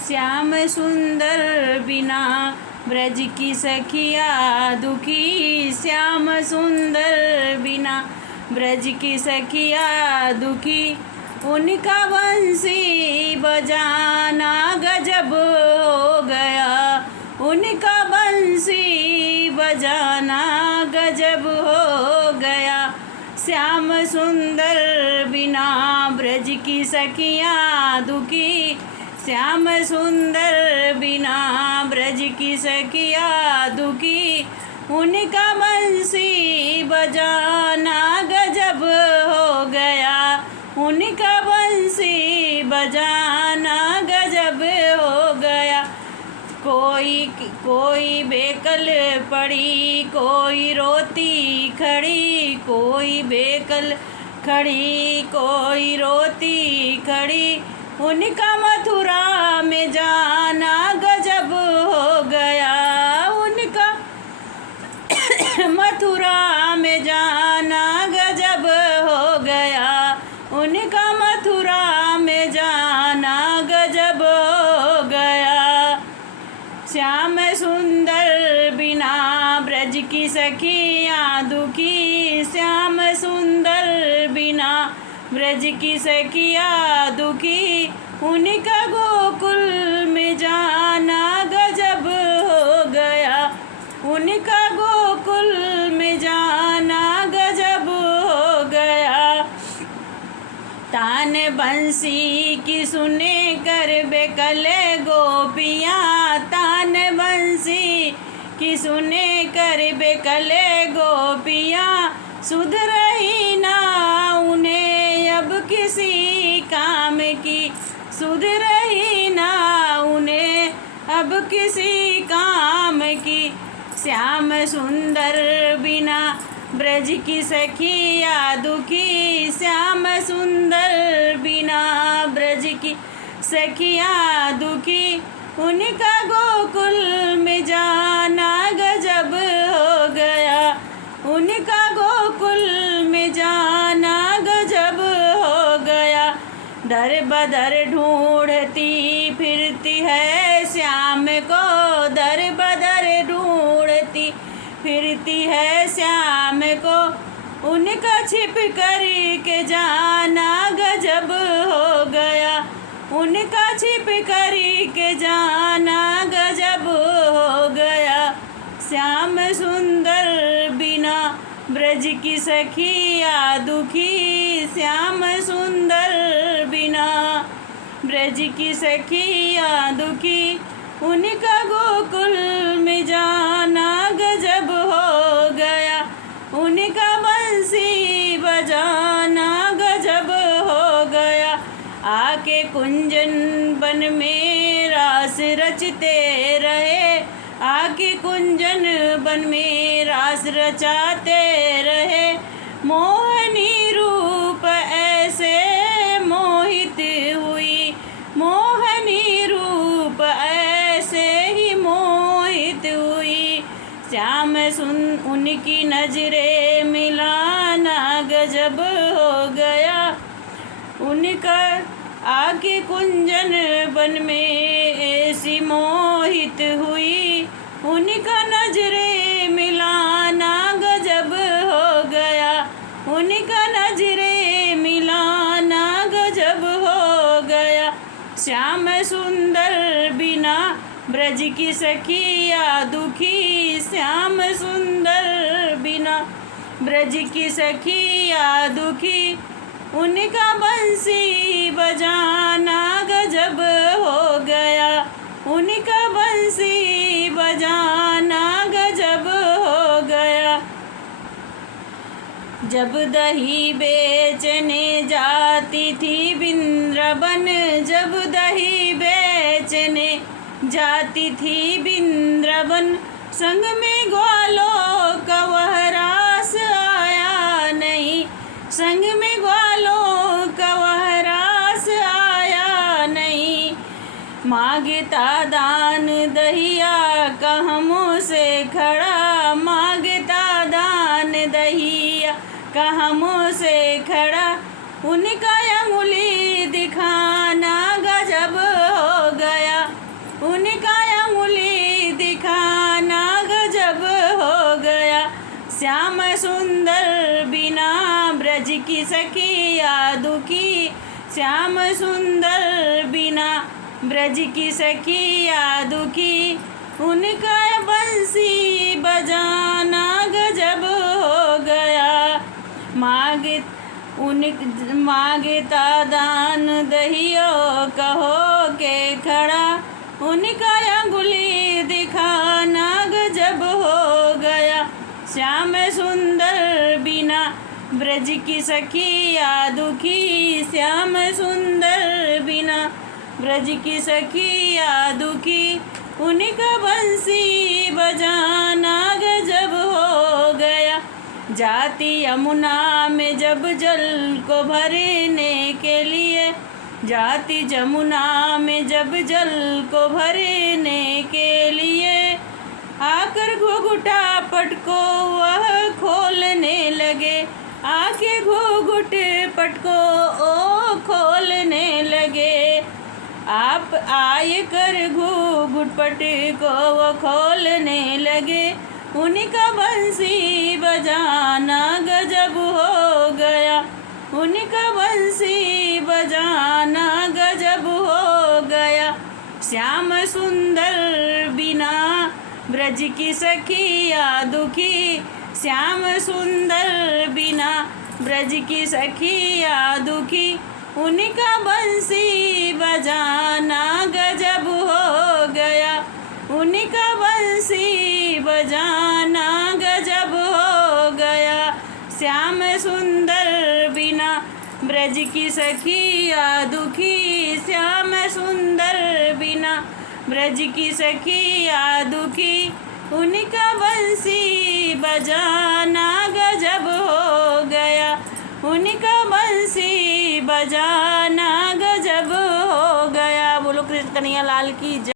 श्याम सुंदर बिना ब्रज की सखिया दुखी। श्याम सुंदर बिना ब्रज की सखिया दुखी। उनका बंसी बजाना गजब हो गया। उनका बंसी बजाना गजब हो गया। श्याम सुंदर बिना ब्रज की सखिया दुखी। श्याम सुंदर बिना ब्रज की सखिया दुखी। उनका बंसी बजाना गजब हो गया। उनका बंसी बजाना गजब हो गया। कोई बेकल पड़ी, कोई रोती खड़ी। कोई बेकल खड़ी, कोई रोती खड़ी। उनका मथुरा में जाना गजब हो गया। उनका मथुरा में जाना गजब हो गया। उनका मथुरा में जाना गजब हो गया। श्याम सुंदर बिना ब्रज की सखिया दुखी। श्याम सुंदर बिना ब्रज की सखिया दुखी। उनका गोकुल में जाना गजब हो गया। उनका गोकुल में जाना गजब हो गया। तान बंसी की सुने कर बेकल गोपियाँ। तान बंसी की सुने कर बेकल गोपियाँ। सुध रही ना उन्हें अब किसी काम की। सुध रही ना उन्हें अब किसी काम की। श्याम सुंदर बिना ब्रज की सखिया दुखी। श्याम सुंदर बिना ब्रज की सखिया दुखी। उनका गोकुल में जाना गजब हो गया। उनका गोकुल में जाना गजब हो गया। दर बदर ढूंढती फिरती है श्याम को। दर बदर ढूंढती फिरती है श्याम को। उनका छिप कर के जाना गजब हो गया। उनका छिप कर के जाना गजब हो गया। श्याम सुंदर बिना ब्रज की सखिया दुखी। श्याम सुंदर बिना ब्रज की सखिया दुखी। उनका गोकुल में जाना गजब हो गया। उनका बंसी बजाना गजब हो गया। आके कुंजन बन में रास रचते रहे। आके कुंजन बन में रास रचाते रहे। मोहनी रूप ऐसे मोहित हुई। मोहनी रूप ऐसे ही मोहित हुई। श्याम उनकी नजरे मिलाना गजब हो गया। उनका आके कुंजन बन में ऐसी मोहित हुई। उनका नजरे मिलाना गजब हो गया। उनका नजरे मिलाना गजब हो गया। श्याम सुंदर बिना ब्रज की सखिया दुखी। श्याम सुंदर बिना ब्रज की सखिया दुखी। उनका बंसी बजाना गजब हो गया। उनका बंसी बजाना गजब हो गया। जब दही बेचने जाती थी बिंद्रबन। जब दही बेचने जाती थी बिंद्रबन। संग में ग्वालों का वह रास आया नहीं। संग में ग्वालों का वह रास आया नहीं। मांगता दान दहिया कहाँ मुँह से खड़ा। मांगता दान दहिया कहाँ मुँह से खड़ा। उनका अंगुली दिखाना गजब हो गया। की सखिया दुखी श्याम सुंदर बिना। ब्रज की सखिया दुखी उनका बंसी बजाना गजब हो गया। मांगता दान दहियो कहो के खड़ा उनका अंगुली दिखाना गजब हो गया। श्याम सुंदर बिना ब्रज की सखिया दुखी श्याम सुंदर बिना। ब्रज की सखिया दुखी उनका बंसी बजाना गजब हो गया। जाती यमुना में जब जल को भरने के लिए जाती जमुना में जब जल को भरने के लिए आकर घुघुटा पटको वह खोलने लगे। आके घुघुट पटको ओ खोलने लगे। आप आए कर घुघुट पटको वो खोलने लगे। उनका बंसी बजाना गजब हो गया। उनका बंसी बजाना गजब हो गया। श्याम सुंदर बिना ब्रज की सखिया दुखी श्याम सुंदर बिना। ब्रज की सखिया दुखी उनका बंसी बजाना गजब हो गया। उनका बंसी बजाना गजब हो गया। श्याम सुंदर बिना ब्रज की सखिया दुखी श्याम सुंदर बिना। ब्रज की सखिया दुखी उनका बंसी बजाना गजब हो गया। उनका बंसी बजाना गजब हो गया। बोलो कृष्ण कन्हैया लाल की जय।